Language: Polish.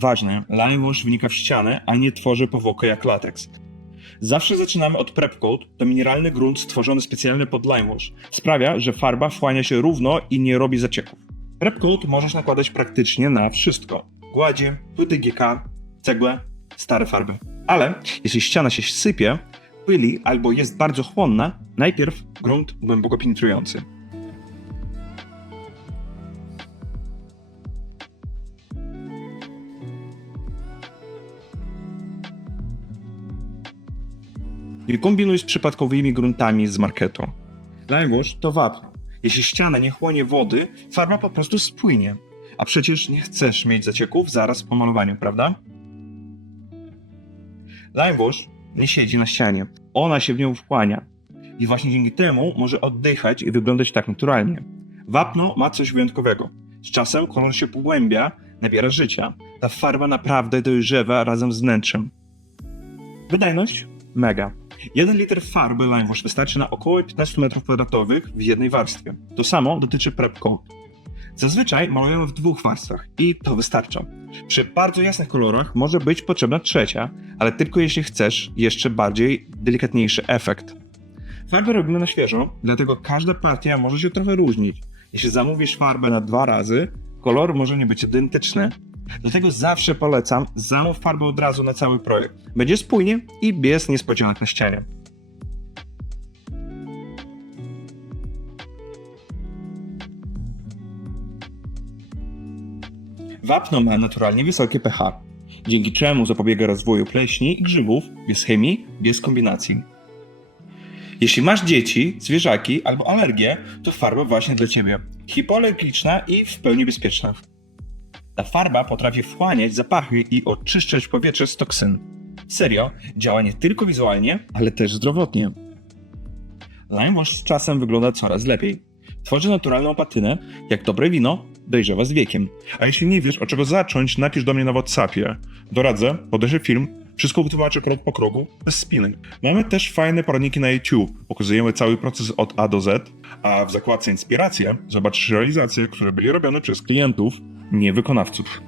Ważne, lime wynika w ścianę, a nie tworzy powłokę jak lateks. Zawsze zaczynamy od prep coat, to mineralny grunt stworzony specjalnie pod lime wash. Sprawia, że farba wchłania się równo i nie robi zacieków. Prep coat możesz nakładać praktycznie na wszystko. Gładzie, płyty GK, cegłę, stare farby. Ale jeśli ściana się sypie, pyli albo jest bardzo chłonna, najpierw grunt głęboko penetrujący. Nie kombinuj z przypadkowymi gruntami z marketu. Wash to wapno. Jeśli ściana nie chłonie wody, farba po prostu spłynie. A przecież nie chcesz mieć zacieków zaraz po malowaniu, prawda? Wash nie siedzi na ścianie. Ona się w nią wchłania. I właśnie dzięki temu może oddychać i wyglądać tak naturalnie. Wapno ma coś wyjątkowego. Z czasem kolor się pogłębia, nabiera życia. Ta farba naprawdę dojrzewa razem z wnętrzem. Wydajność? Mega. 1 litr farby Lime Wash wystarczy na około 15 m2 w jednej warstwie. To samo dotyczy Prep Coat. Zazwyczaj malujemy w dwóch warstwach i to wystarcza. Przy bardzo jasnych kolorach może być potrzebna trzecia, ale tylko jeśli chcesz jeszcze bardziej delikatniejszy efekt. Farbę robimy na świeżo, dlatego każda partia może się trochę różnić. Jeśli zamówisz farbę na dwa razy, kolor może nie być identyczny. Dlatego zawsze polecam, zamów farbę od razu na cały projekt. Będzie spójnie i bez niespodzianek na ścianie. Wapno ma naturalnie wysokie pH, dzięki czemu zapobiega rozwoju pleśni i grzybów bez chemii, bez kombinacji. Jeśli masz dzieci, zwierzaki albo alergię, to farba właśnie dla Ciebie. Hipoalergiczna i w pełni bezpieczna. Ta farba potrafi wchłaniać zapachy i oczyszczać powietrze z toksyn. Serio, działa nie tylko wizualnie, ale też zdrowotnie. Lime Wash z czasem wygląda coraz lepiej. Tworzy naturalną patynę, jak dobre wino, dojrzewa z wiekiem. A jeśli nie wiesz, od czego zacząć, napisz do mnie na WhatsAppie. Doradzę, podeślę film, wszystko wytłumaczę krok po kroku, bez spiny. Mamy też fajne poradniki na YouTube. Pokazujemy cały proces od A do Z, a w zakładce Inspiracje zobaczysz realizacje, które były robione przez klientów, nie wykonawców.